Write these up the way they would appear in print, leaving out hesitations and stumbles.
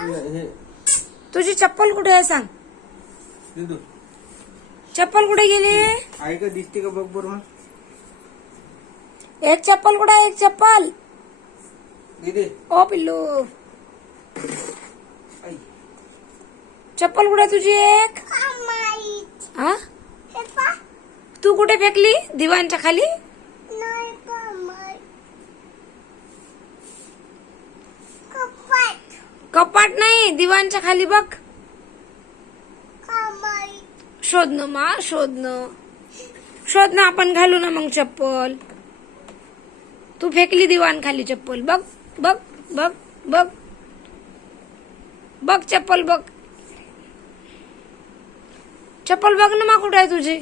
हे तुझी चप्पल कुठे आहे सांग. दिदू चप्पल कुठे गेली. आहे का, दिसते का बघ बरं मग. एक चप्पल कुठे आहे. एक चप्पल. दीदी ओ पिल्लू आई. चप्पल कुठे आहे तुझी एक. हा तू कुठे फेकली. दिवाणच्या खाली. कपाट नाही, दिवाणच्या खाली बघ. शोधणं मा शोधणं शोधणं आपण घालू ना मग चप्पल. तू फेकली दिवाण खाली चप्पल. बघ बघ बघ बघ बघ चप्पल बघ. चप्पल बघ ना मा कुठे आहे तुझी.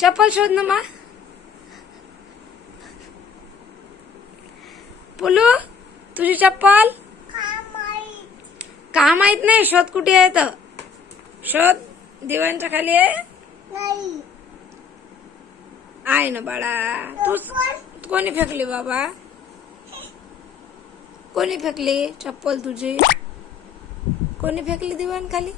चप्पल शोध ना मा. पुलू तुझी चप्पल का माहित नाही. शोध कुठे आहे तर शोध. दिवाणच्या खाली आहे ना बाळा. तू कोणी फेकली बाबा. कोणी फेकली चप्पल तुझी. कोणी फेकली दिवाण खाली.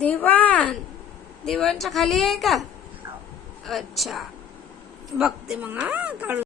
दिवाण दिवाणच्या खाली आहे का. अच्छा बघते मग हा काढून.